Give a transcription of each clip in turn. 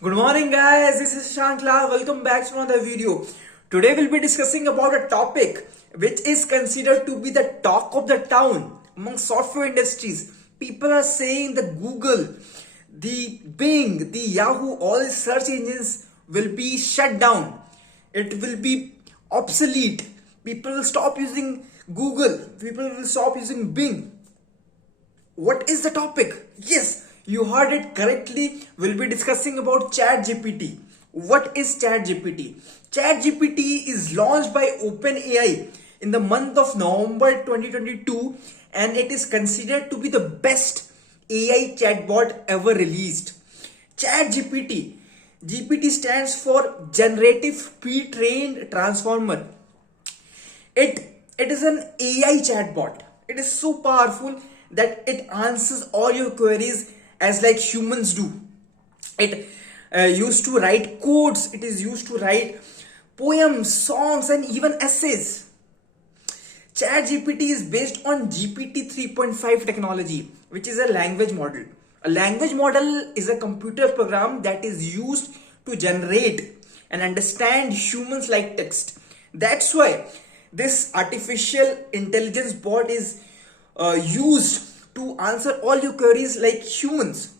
Good morning guys, this is Shankla. Welcome back to another video. Today we'll be discussing about a topic which is considered to be the talk of the town among software industries. People are saying the Google, the Bing, the Yahoo, all these search engines will be shut down. It will be obsolete. People will stop using Google. People will stop using Bing. What is the topic? Yes, you heard it correctly. We'll be discussing about ChatGPT. What is ChatGPT? ChatGPT is launched by OpenAI in the month of November 2022 and it is considered to be the best AI chatbot ever released. ChatGPT. GPT stands for Generative Pre-trained Transformer. It is an AI chatbot. It is so powerful that it answers all your queries as like humans do. It used to write codes. It is used to write poems, songs, and even essays. ChatGPT is based on GPT 3.5 technology, which is a language model. A language model is a computer program that is used to generate and understand humans like text. That's why this artificial intelligence bot is used to answer all your queries like humans.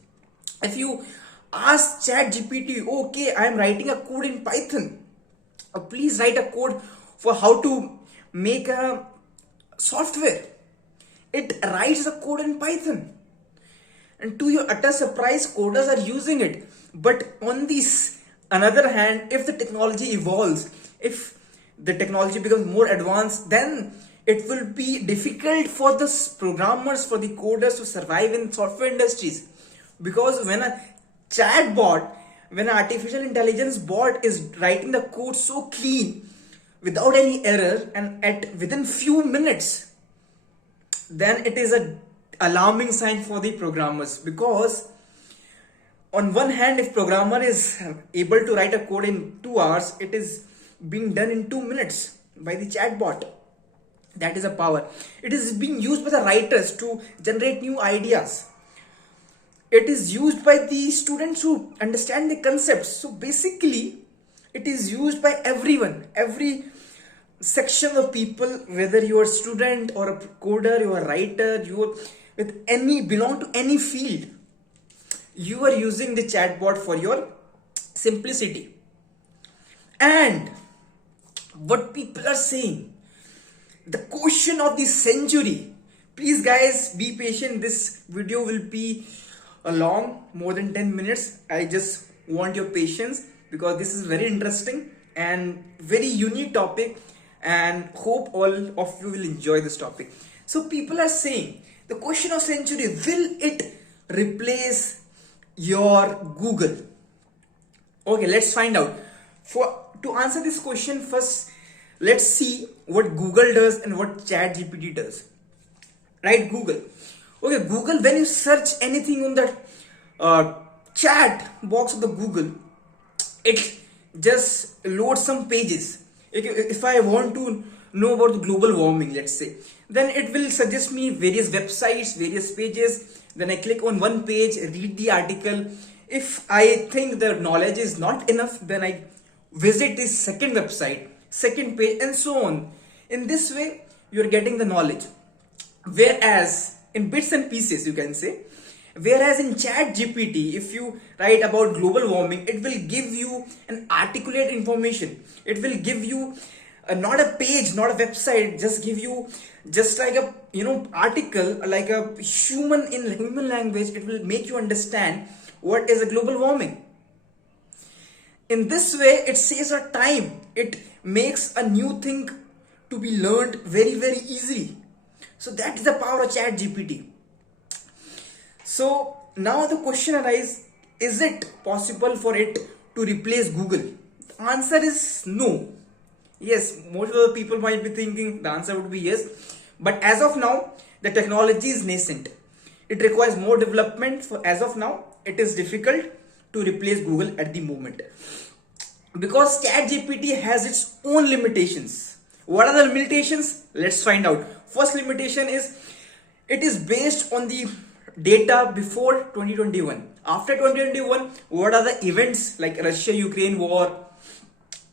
If you ask ChatGPT, okay, I am writing a code in Python, please write a code for how to make a software. It writes the code in Python. And to your utter surprise, coders are using it. But on this another hand, if the technology evolves, if the technology becomes more advanced, then it will be difficult for the programmers, for the coders to survive in software industries. Because when a chatbot, when an artificial intelligence bot is writing the code so clean, without any error, and at within few minutes, then it is a alarming sign for the programmers. Because on one hand, if programmer is able to write a code in 2 hours, it is being done in 2 minutes by the chatbot. That is a power. It is being used by the writers to generate new ideas. It is used by the students who understand the concepts. So basically, it is used by everyone, every section of people, whether you are a student or a coder, you are a writer, you are with any belong to any field. You are using the chatbot for your simplicity. And what people are saying, the question of the century. Please guys, be patient. This video will be a long, more than 10 minutes. I just want your patience because this is very interesting and very unique topic, and hope all of you will enjoy this topic. So people are saying the question of century, will it replace your Google? Okay, let's find out. To answer this question, first let's see what Google does and what ChatGPT does. Right, Google. Okay, Google, when you search anything on the chat box of the Google, it just loads some pages. If I want to know about the global warming, let's say, then it will suggest me various websites, various pages. Then I click on one page, read the article. If I think the knowledge is not enough, then I visit this second website, second page, and so on. In this way, you're getting the knowledge. Whereas in bits and pieces, you can say. Whereas in ChatGPT, if you write about global warming, it will give you an articulate information. It will give you not a page, not a website, just give you just like a article, like a human in human language. It will make you understand what is a global warming. In this way, it saves our time. It makes a new thing to be learned very, very easily. So that is the power of ChatGPT. So now the question arises, is it possible for it to replace Google? The answer is no. Yes, most of the people might be thinking the answer would be yes. But as of now, the technology is nascent. It requires more development. So as of now, it is difficult to replace Google at the moment. Because ChatGPT has its own limitations. What are the limitations? Let's find out. First limitation is it is based on the data before 2021. After 2021, what are the events like Russia-Ukraine war,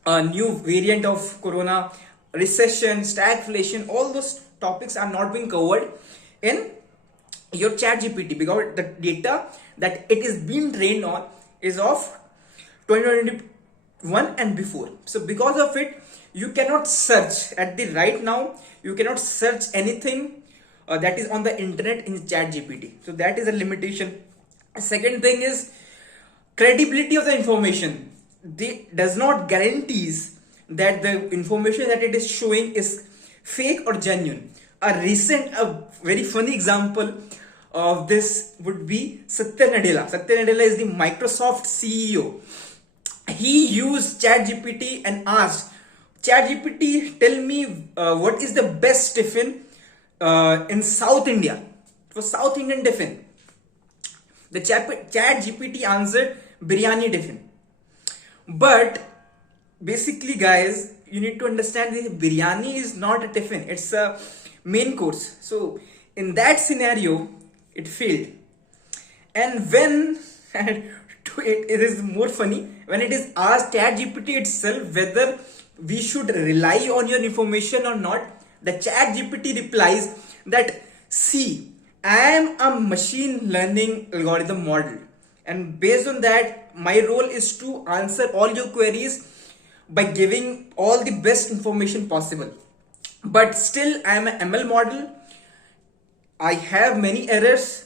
a new variant of corona, recession, stagflation, all those topics are not being covered in your chat GPT, because the data that it is being trained on is of 2021 and before. So because of it, you cannot search at the right now, you cannot search anything that is on the internet in chat GPT. So that is a limitation. Second thing is credibility of the information. They does not guarantees that the information that it is showing is fake or genuine. A very funny example of this would be Satya Nadella. Satya Nadella is the Microsoft CEO. He used ChatGPT and asked ChatGPT, tell me what is the best tiffin in South India. It was South Indian tiffin. The ChatGPT answered biryani tiffin. But basically, guys, you need to understand that biryani is not a tiffin, it's a main course. So in that scenario, it failed. And when it is more funny when it is asked ChatGPT itself whether we should rely on your information or not, the ChatGPT replies that, see, I am a machine learning algorithm model, and based on that, my role is to answer all your queries by giving all the best information possible. But still, I am an ML model. I have many errors.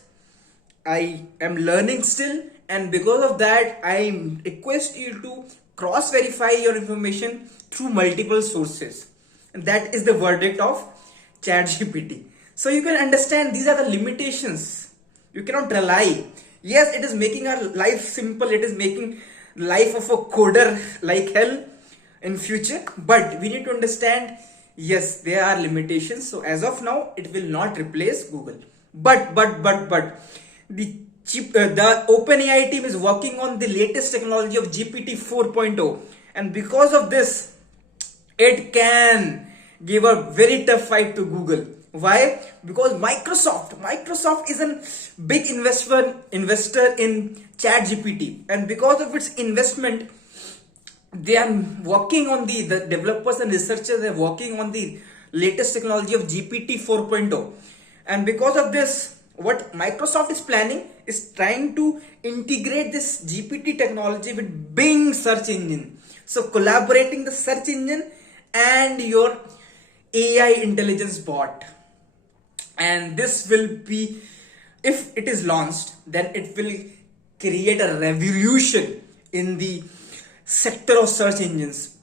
I am learning still, and because of that, I request you to cross verify your information through multiple sources. And that is the verdict of ChatGPT. So you can understand these are the limitations. You cannot rely. Yes, it is making our life simple. It is making life of a coder like hell in future. But we need to understand, yes, there are limitations. So as of now, it will not replace Google. But the OpenAI team is working on the latest technology of GPT 4.0, and because of this, it can give a very tough fight to Google. Why? Because Microsoft is a big investor in ChatGPT, and because of its investment, they are working on the developers and researchers are working on the latest technology of GPT 4.0, and because of this, what Microsoft is planning is trying to integrate this GPT technology with Bing search engine. So collaborating the search engine and your AI intelligence bot. And this will be, if it is launched, then it will create a revolution in the sector of search engines.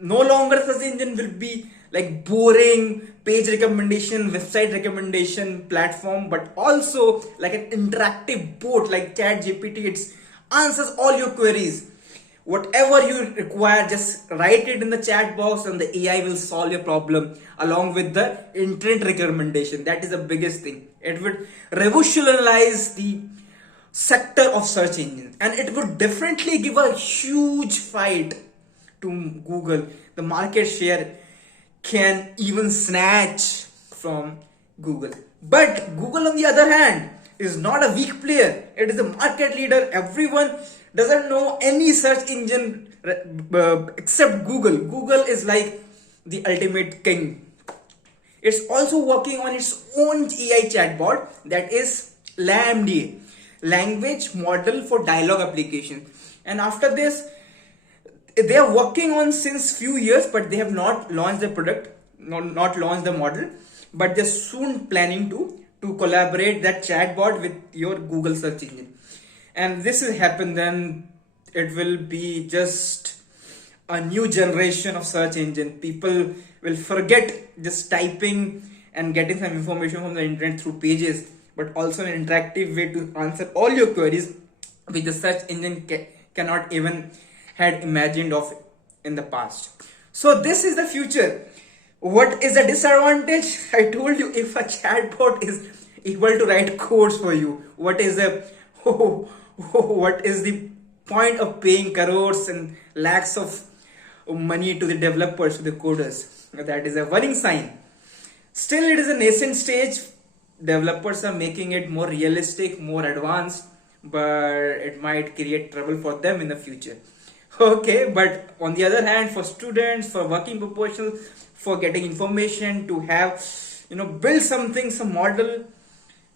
No longer search engine will be like boring page recommendation, website recommendation platform, but also like an interactive bot like ChatGPT. It answers all your queries. Whatever you require, just write it in the chat box and the AI will solve your problem along with the intent recommendation. That is the biggest thing. It would revolutionize the sector of search engine, and it would definitely give a huge fight to Google. The market share can even snatch from Google. But Google, on the other hand, is not a weak player. It is a market leader. Everyone doesn't know any search engine except Google. Google is like the ultimate king. It's also working on its own AI chatbot, that is LaMDA, language model for dialogue application. And after this, they are working on since few years, but they have not launched the product, not launched the model, but they're soon planning to collaborate that chatbot with your Google search engine. And this will happen, then it will be just a new generation of search engine. People will forget just typing and getting some information from the internet through pages, but also an interactive way to answer all your queries which the search engine cannot even had imagined of in the past. So this is the future. What is the disadvantage? I told you, if a chatbot is able to write codes for you, what is the point of paying crores and lakhs of money to the developers, to the coders? That is a warning sign. Still, it is a nascent stage, developers are making it more realistic, more advanced, but it might create trouble for them in the future. Okay, but on the other hand, for students, for working professionals, for getting information, to have, build something, some model,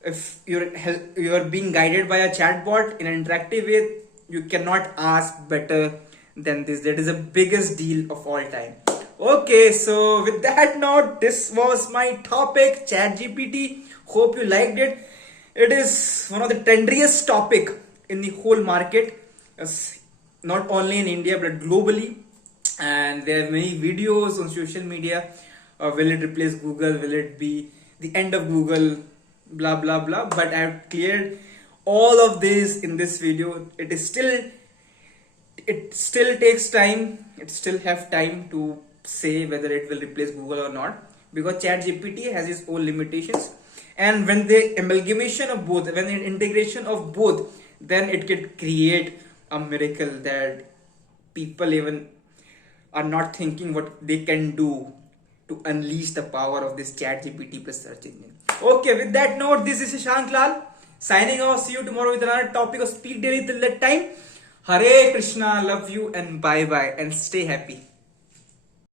if you're being guided by a chatbot in an interactive way, you cannot ask better than this. That is the biggest deal of all time. Okay, so with that note, this was my topic, ChatGPT. Hope you liked it. It is one of the trendiest topic in the whole market, not only in India but globally. And there are many videos on social media. Will it replace Google? Will it be the end of Google? Blah blah blah. But I have cleared all of this in this video. It still takes time. It still have time to say whether it will replace Google or not, because ChatGPT has its own limitations. And when the amalgamation of both, when the integration of both, then it can create a miracle that people even are not thinking what they can do to unleash the power of this ChatGPT plus search engine. Okay, with that note, this is Shashank Lal signing off. See you tomorrow with another topic of Speak Daily. Till that time, Hare Krishna, love you, and bye bye, and stay happy.